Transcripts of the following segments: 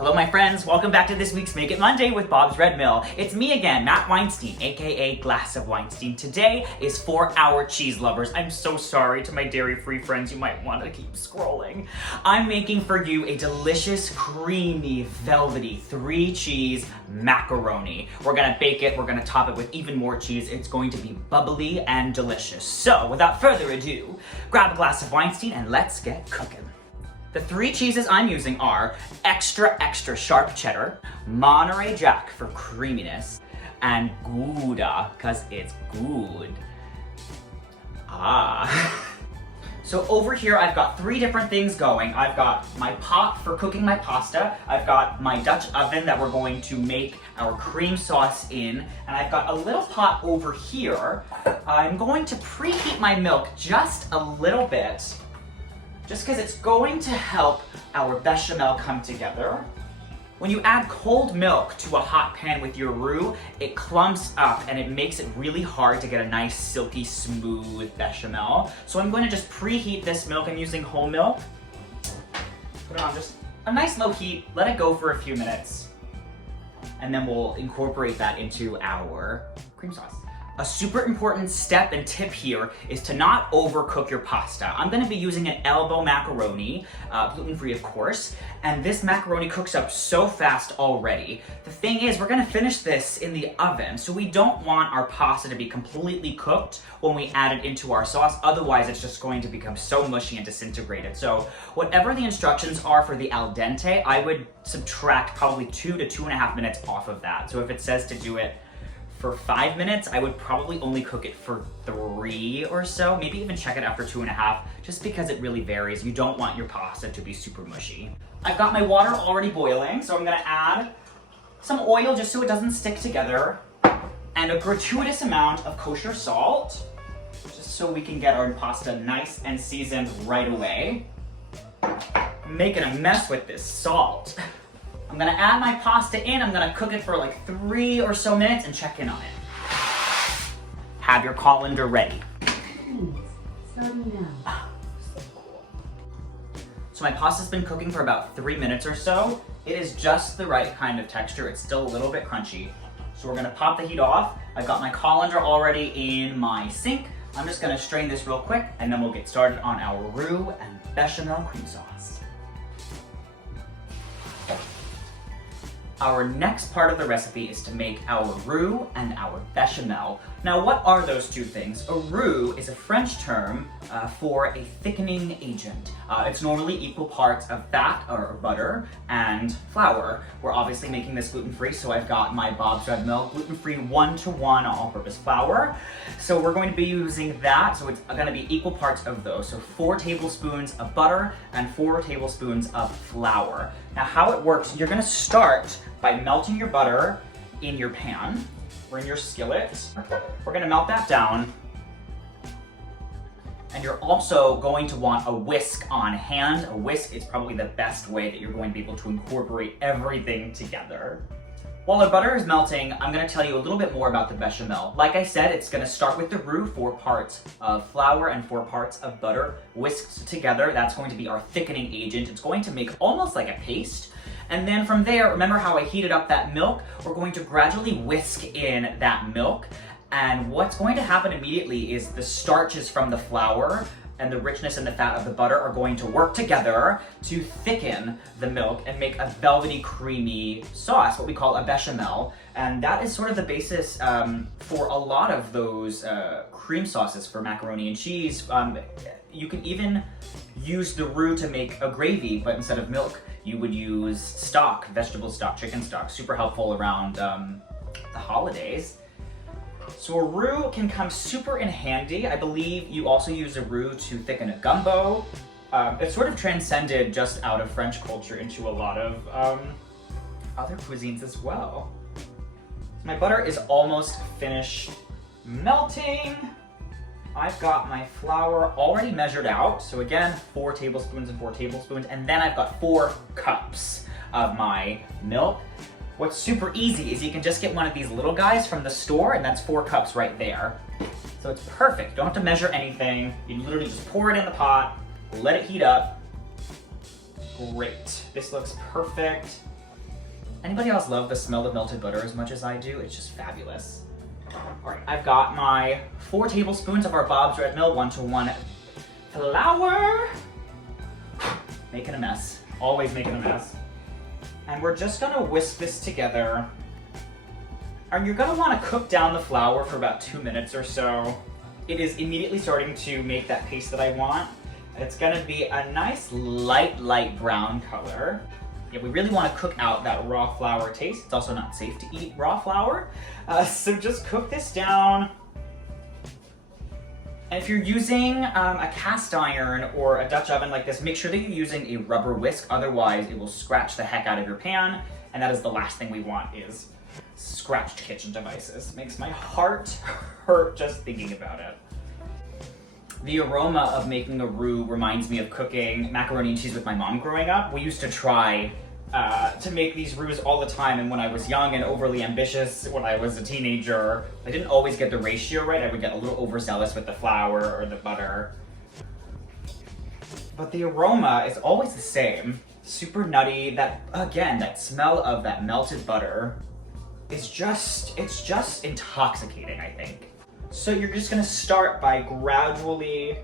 Hello my friends, welcome back to this week's Make It Monday with Bob's Red Mill. It's me again, Matt Weinstein, aka Glass of Weinstein. Today is for our cheese lovers. I'm so sorry to my dairy-free friends, you might want to keep scrolling. I'm making for you a delicious, creamy, velvety 3-cheese macaroni. We're gonna bake it, we're gonna top it with even more cheese. It's going to be bubbly and delicious. So without further ado, grab a glass of Weinstein and let's get cooking. The 3 cheeses I'm using are extra sharp cheddar, Monterey Jack for creaminess, and Gouda, because it's good. So over here I've got 3 different things going. I've got my pot for cooking my pasta, I've got my Dutch oven that we're going to make our cream sauce in, and I've got a little pot over here. I'm going to preheat my milk just a little bit, just because it's going to help our bechamel come together. When you add cold milk to a hot pan with your roux, it clumps up and it makes it really hard to get a nice, silky, smooth bechamel. So I'm going to just preheat this milk. I'm using whole milk. Put it on just a nice low heat, let it go for a few minutes, and then we'll incorporate that into our cream sauce. A super important step and tip here is to not overcook your pasta. I'm gonna be using an elbow macaroni, gluten-free of course, and this macaroni cooks up so fast already. The thing is, we're gonna finish this in the oven, so we don't want our pasta to be completely cooked when we add it into our sauce, otherwise it's just going to become so mushy and disintegrated. So whatever the instructions are for the al dente, I would subtract probably 2 to 2.5 minutes off of that. So if it says to do it for 5 minutes, I would probably only cook it for 3 or so, maybe even check it after 2.5, just because it really varies. You don't want your pasta to be super mushy. I've got my water already boiling, so I'm gonna add some oil just so it doesn't stick together, and a gratuitous amount of kosher salt, just so we can get our pasta nice and seasoned right away. I'm making a mess with this salt. I'm gonna add my pasta in, I'm gonna cook it for like 3 or so minutes and check in on it. Have your colander ready. Starting now. So cool. So my pasta's been cooking for about 3 minutes or so. It is just the right kind of texture. It's still a little bit crunchy. So we're gonna pop the heat off. I've got my colander already in my sink. I'm just gonna strain this real quick and then we'll get started on our roux and bechamel cream sauce. Our next part of the recipe is to make our roux and our bechamel. Now, what are those 2 things? A roux is a French term for a thickening agent. It's normally equal parts of fat or butter and flour. We're obviously making this gluten-free, so I've got my Bob's Red Mill gluten-free 1-to-1 all-purpose flour. So we're going to be using that, so it's gonna be equal parts of those. So 4 tablespoons of butter and 4 tablespoons of flour. Now how it works, you're gonna start by melting your butter in your pan or in your skillet. We're gonna melt that down. And you're also going to want a whisk on hand. A whisk is probably the best way that you're going to be able to incorporate everything together. While our butter is melting, I'm gonna tell you a little bit more about the bechamel. Like I said, it's gonna start with the roux, 4 parts of flour and 4 parts of butter whisked together. That's going to be our thickening agent. It's going to make almost like a paste. And then from there, remember how I heated up that milk? We're going to gradually whisk in that milk. And what's going to happen immediately is the starches from the flour and the richness and the fat of the butter are going to work together to thicken the milk and make a velvety, creamy sauce, what we call a bechamel. And that is sort of the basis for a lot of those cream sauces for macaroni and cheese. You can even use the roux to make a gravy, but instead of milk, you would use stock, vegetable stock, chicken stock. Super helpful around the holidays. So a roux can come super in handy. I believe you also use a roux to thicken a gumbo. It's sort of transcended just out of French culture into a lot of other cuisines as well. So my butter is almost finished melting. I've got my flour already measured out. So again, 4 tablespoons and 4 tablespoons. And then I've got 4 cups of my milk. What's super easy is you can just get one of these little guys from the store, and that's 4 cups right there. So it's perfect. Don't have to measure anything. You literally just pour it in the pot, let it heat up. Great. This looks perfect. Anybody else love the smell of melted butter as much as I do? It's just fabulous. All right, I've got my 4 tablespoons of our Bob's Red Mill 1-to-1 flour. Making a mess, always making a mess. And we're just gonna whisk this together. And you're gonna wanna cook down the flour for about 2 minutes or so. It is immediately starting to make that paste that I want. It's gonna be a nice light brown color. Yeah, we really wanna cook out that raw flour taste. It's also not safe to eat raw flour. So just cook this down. And if you're using a cast iron or a Dutch oven like this, make sure that you're using a rubber whisk, otherwise it will scratch the heck out of your pan, and that is the last thing we want is scratched kitchen devices. Makes my heart hurt just thinking about it. The aroma of making a roux reminds me of cooking macaroni and cheese with my mom growing up. We used to try to make these roux all the time, and when I was young and overly ambitious when I was a teenager, I didn't always get the ratio right. I would get a little overzealous with the flour or the butter. But the aroma is always the same. Super nutty. That, again, that smell of that melted butter is just, it's just intoxicating, I think. So you're just gonna start by gradually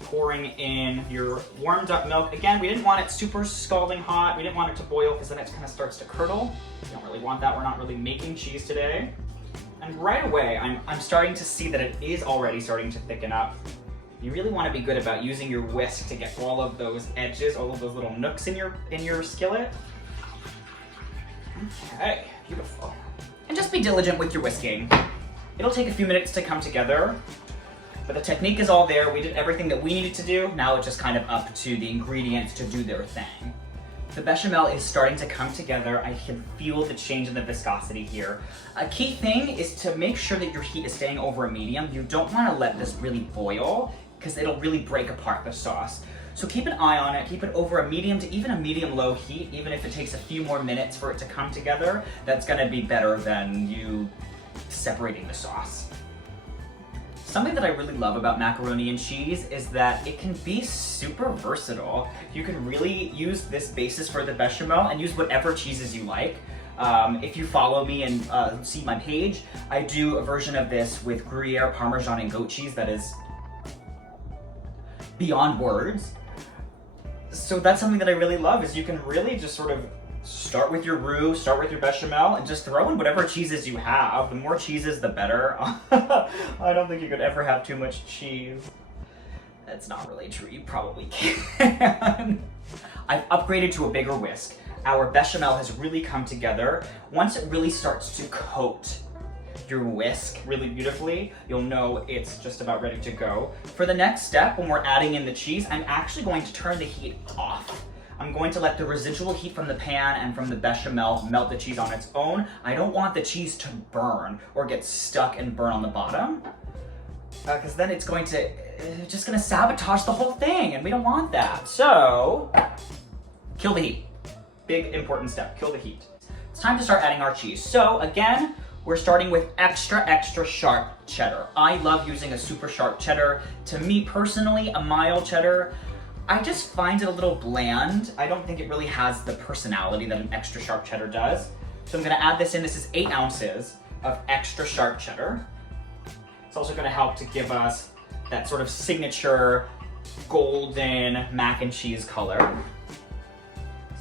pouring in your warmed up milk. Again, we didn't want it super scalding hot. We didn't want it to boil because then it kind of starts to curdle. We don't really want that. We're not really making cheese today. And right away, I'm starting to see that it is already starting to thicken up. You really want to be good about using your whisk to get all of those edges, all of those little nooks in your skillet. Okay, beautiful. And just be diligent with your whisking. It'll take a few minutes to come together, but the technique is all there. We did everything that we needed to do. Now it's just kind of up to the ingredients to do their thing. The bechamel is starting to come together. I can feel the change in the viscosity here. A key thing is to make sure that your heat is staying over a medium. You don't want to let this really boil because it'll really break apart the sauce. So keep an eye on it. Keep it over a medium to even a medium-low heat. Even if it takes a few more minutes for it to come together, that's going to be better than you separating the sauce. Something that I really love about macaroni and cheese is that it can be super versatile. You can really use this basis for the bechamel and use whatever cheeses you like. If you follow me and see my page, I do a version of this with Gruyere, Parmesan, and goat cheese that is beyond words. So that's something that I really love, is you can really just sort of start with your roux, start with your bechamel, and just throw in whatever cheeses you have. The more cheeses, the better. I don't think you could ever have too much cheese. That's not really true. You probably can. I've upgraded to a bigger whisk. Our bechamel has really come together. Once it really starts to coat your whisk really beautifully, you'll know it's just about ready to go. For the next step, when we're adding in the cheese, I'm actually going to turn the heat off. I'm going to let the residual heat from the pan and from the bechamel melt the cheese on its own. I don't want the cheese to burn or get stuck and burn on the bottom, because then it's just gonna sabotage the whole thing, and we don't want that. So, kill the heat. Big important step, kill the heat. It's time to start adding our cheese. So again, we're starting with extra sharp cheddar. I love using a super sharp cheddar. To me personally, a mild cheddar, I just find it a little bland. I don't think it really has the personality that an extra sharp cheddar does. So I'm gonna add this in. This is 8 ounces of extra sharp cheddar. It's also gonna help to give us that sort of signature golden mac and cheese color.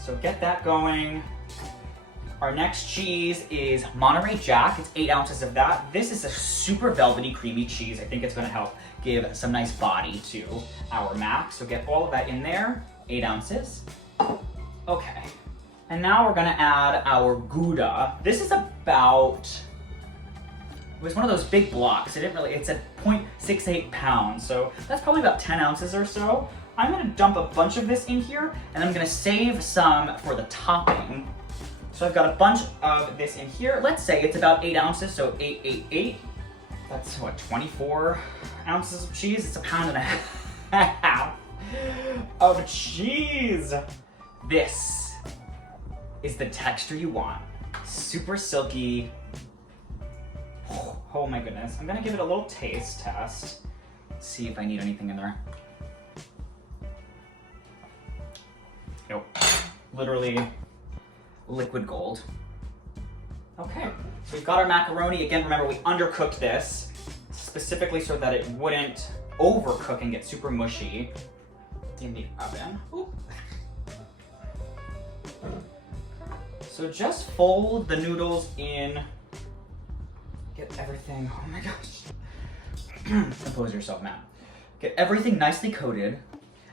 So get that going. Our next cheese is Monterey Jack. It's 8 ounces of that. This is a super velvety, creamy cheese. I think it's gonna help give some nice body to our mac. So get all of that in there, 8 ounces. Okay, and now we're gonna add our Gouda. This is about, it was one of those big blocks. It's at 0.68 pounds, so that's probably about 10 ounces or so. I'm gonna dump a bunch of this in here, and I'm gonna save some for the topping. So I've got a bunch of this in here. Let's say it's about 8 ounces, so 8, 8, 8. That's what, 24 ounces of cheese? It's a pound and a half of cheese. This is the texture you want. Super silky. Oh my goodness. I'm gonna give it a little taste test. See if I need anything in there. Nope. Literally liquid gold. Okay, so we've got our macaroni. Again, remember we undercooked this specifically so that it wouldn't overcook and get super mushy in the oven. Ooh. So just fold the noodles in, get everything, oh my gosh. Compose yourself, Matt. Get everything nicely coated.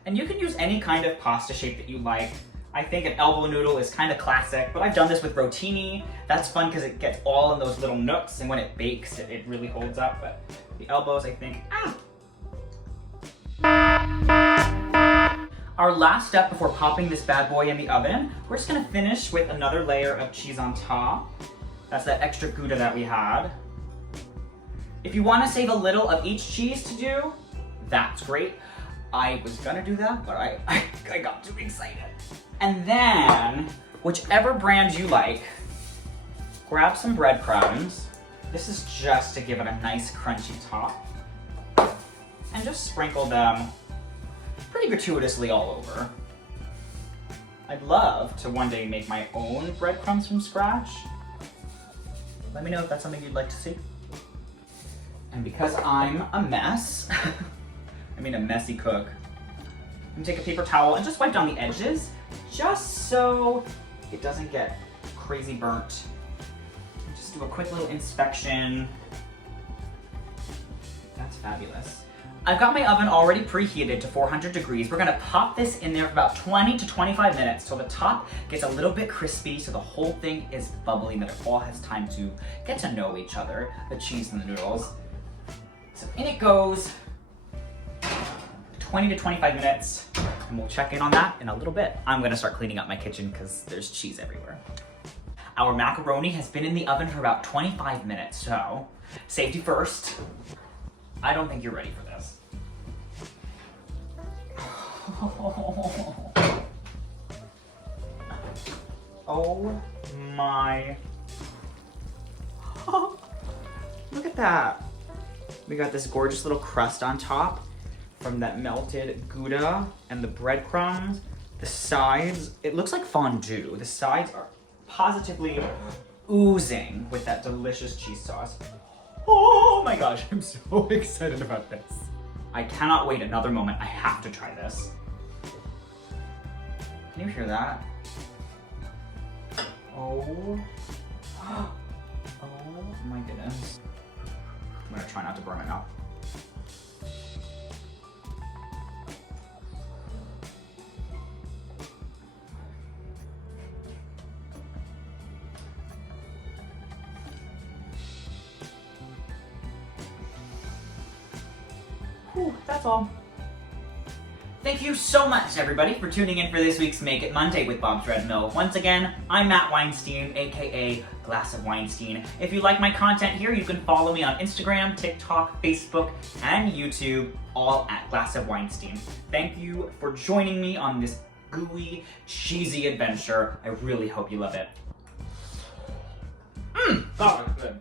And you can use any kind of pasta shape that you like. I think an elbow noodle is kind of classic, but I've done this with rotini. That's fun because it gets all in those little nooks, and when it bakes, it really holds up. But the elbows, I think, Our last step before popping this bad boy in the oven, we're just gonna finish with another layer of cheese on top. That's that extra Gouda that we had. If you wanna save a little of each cheese to do, that's great. I was gonna do that, but I got too excited. And then, whichever brand you like, grab some breadcrumbs. This is just to give it a nice crunchy top. And just sprinkle them pretty gratuitously all over. I'd love to one day make my own breadcrumbs from scratch. Let me know if that's something you'd like to see. And because I'm a mess, I mean a messy cook, I'm gonna take a paper towel and just wipe down the edges, just so it doesn't get crazy burnt. Just do a quick little inspection. That's fabulous. I've got my oven already preheated to 400 degrees. We're gonna pop this in there for about 20 to 25 minutes till the top gets a little bit crispy, so the whole thing is bubbly, that it all has time to get to know each other, the cheese and the noodles. So in it goes, 20 to 25 minutes, and we'll check in on that in a little bit. I'm gonna start cleaning up my kitchen because there's cheese everywhere. Our macaroni has been in the oven for about 25 minutes, so safety first. I don't think you're ready for this. Oh my. Look at that. We got this gorgeous little crust on top from that melted Gouda and the breadcrumbs. The sides, it looks like fondue. The sides are positively oozing with that delicious cheese sauce. Oh my gosh, I'm so excited about this. I cannot wait another moment. I have to try this. Can you hear that? Oh. Oh my goodness. I'm gonna try not to burn it up. Whew, that's all. Thank you so much, everybody, for tuning in for this week's Make It Monday with Bob's Red Mill. Once again, I'm Matt Weinstein, aka Glass of Weinstein. If you like my content here, you can follow me on Instagram, TikTok, Facebook, and YouTube, all at Glass of Weinstein. Thank you for joining me on this gooey, cheesy adventure. I really hope you love it. That was good.